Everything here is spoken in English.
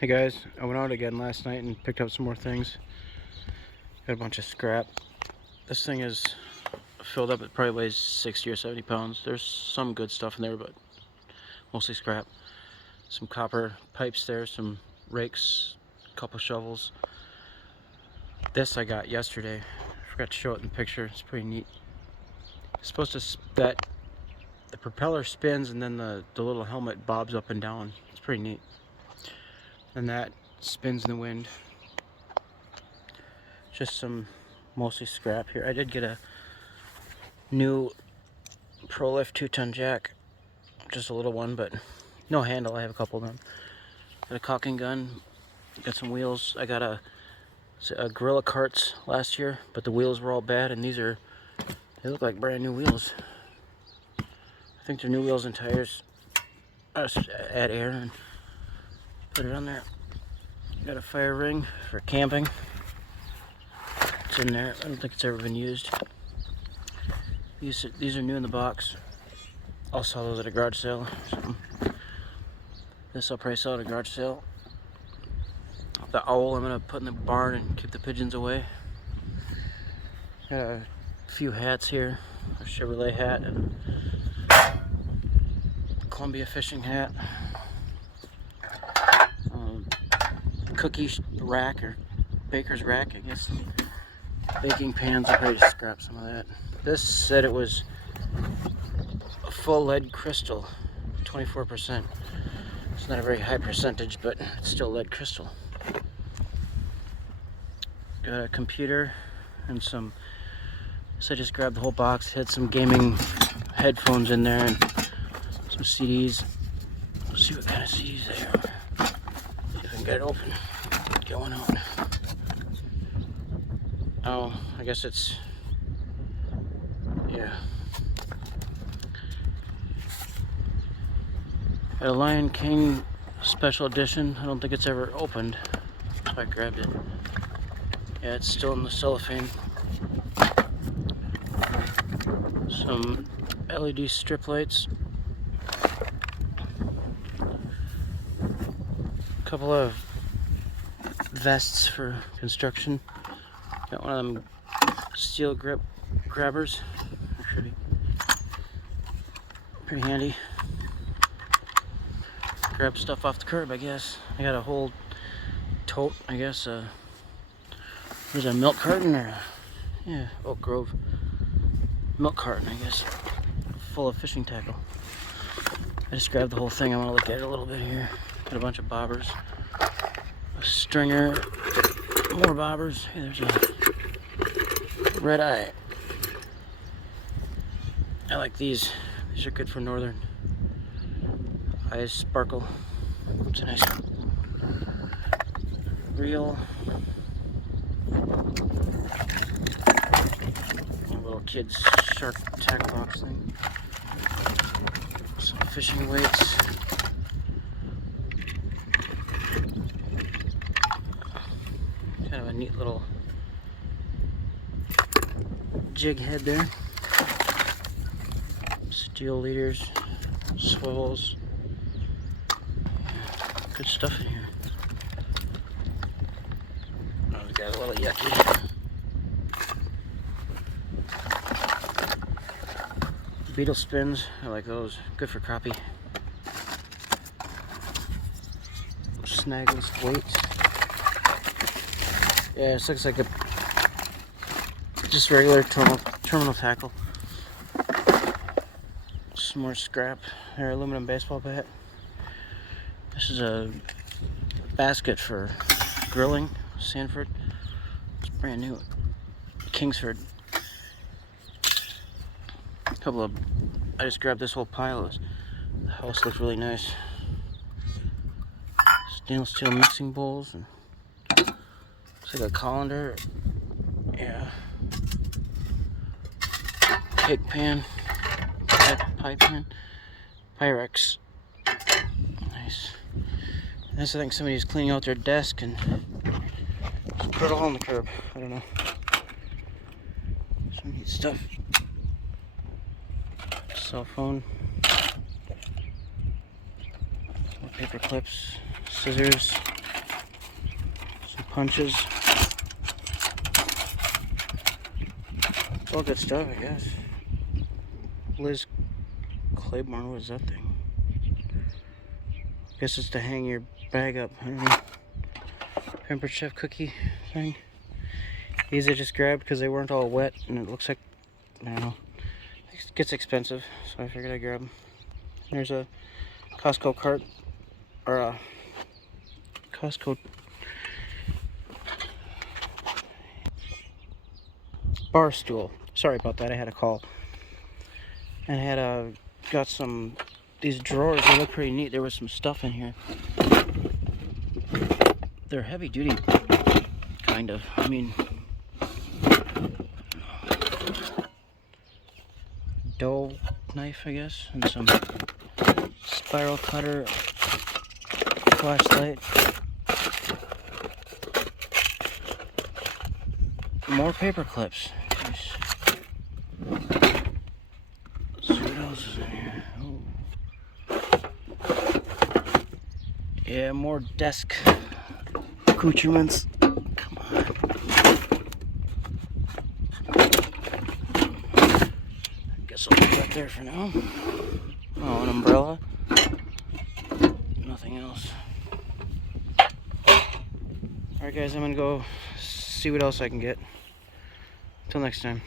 Hey guys, I went out again last night and picked up some more things. Got a bunch of scrap. This thing is filled up. It probably weighs 60 or 70 pounds. There's some good stuff in there, but mostly scrap. Some copper pipes there, some rakes, a couple shovels. This I got yesterday. I forgot to show it in the picture. It's pretty neat. It's supposed to, the propeller spins and then the little helmet bobs up and down. It's pretty neat. And that spins in the wind. Just some mostly scrap here. I did get a new ProLift 2-ton jack, just a little one, but no handle. I have a couple of them. Got a caulking gun, got some wheels. I got a Gorilla carts last year, but the wheels were all bad, and they look like brand new wheels. I think they're new wheels and tires. I just add air and put it on there. Got a fire ring for camping. It's in there. I don't think it's ever been used. These are new in the box. I'll sell those at a garage sale or something. This I'll probably sell at a garage sale. The owl I'm gonna put in the barn and keep the pigeons away. Got a few hats here. A Chevrolet hat and a Columbia fishing hat. Cookie rack or baker's rack, I guess. Baking pans, I'll probably just scrap some of that. This said it was a full lead crystal, 24%. It's not a very high percentage, but it's still lead crystal. Got a computer and some, so I just grabbed the whole box. Had some gaming headphones in there and some CDs. Let's see what kind of CDs they are. See if I can get it open. Get one out. Oh, I guess it's, yeah. A Lion King special edition. I don't think it's ever opened, so I grabbed it. Yeah, it's still in the cellophane. Some LED strip lights. A couple of vests for construction. Got one of them steel grip grabbers. Should be pretty handy. Grab stuff off the curb, I guess. I got a whole tote, I guess. There's a milk carton or Oak Grove milk carton, I guess, full of fishing tackle. I just grabbed the whole thing. I want to look at it a little bit here. Got a bunch of bobbers, a stringer, more bobbers. Hey, there's a red eye. I like these. These are good for northern eyes. Sparkle. It's a nice reel. A little kid's shark tackle box thing. Some fishing weights. Kind of a neat little jig head there. Steel leaders, swivels. Good stuff in here. Oh, we got a little yucky. Beetle spins, I like those. Good for crappie. Snagless weights. Yeah, this looks like a just regular terminal tackle. Some more scrap. There, aluminum baseball bat. This is a basket for grilling. Sanford. It's brand new. Kingsford. I just grabbed this whole pile. The house looks really nice. Stainless steel mixing bowls and it's like a colander. Yeah. Cake pan. Pie pan. Pyrex. Nice. This, I think somebody's cleaning out their desk and just put it all on the curb. I don't know. Some neat stuff. Cell phone. More paper clips. Scissors. punches. It's all good stuff, I guess. Liz Claiborne, what is that thing? Guess it's to hang your bag up. I don't know. Pampered Chef cookie thing. These I just grabbed because they weren't all wet, and it looks like, I don't know, it gets expensive, so I figured I'd grab them. There's a Costco cart, or a Costco Bar Stool. Sorry about that, I had a call. And I had got these drawers, they look pretty neat. There was some stuff in here. They're heavy duty, kind of. I mean, dough knife, I guess, and some spiral cutter, flashlight, more paper clips. Let's see what else is in here. Oh. Yeah, more desk accoutrements. Come on. I guess I'll leave that there for now. Oh, an umbrella. Nothing else. Alright guys, I'm gonna go see what else I can get. Till next time.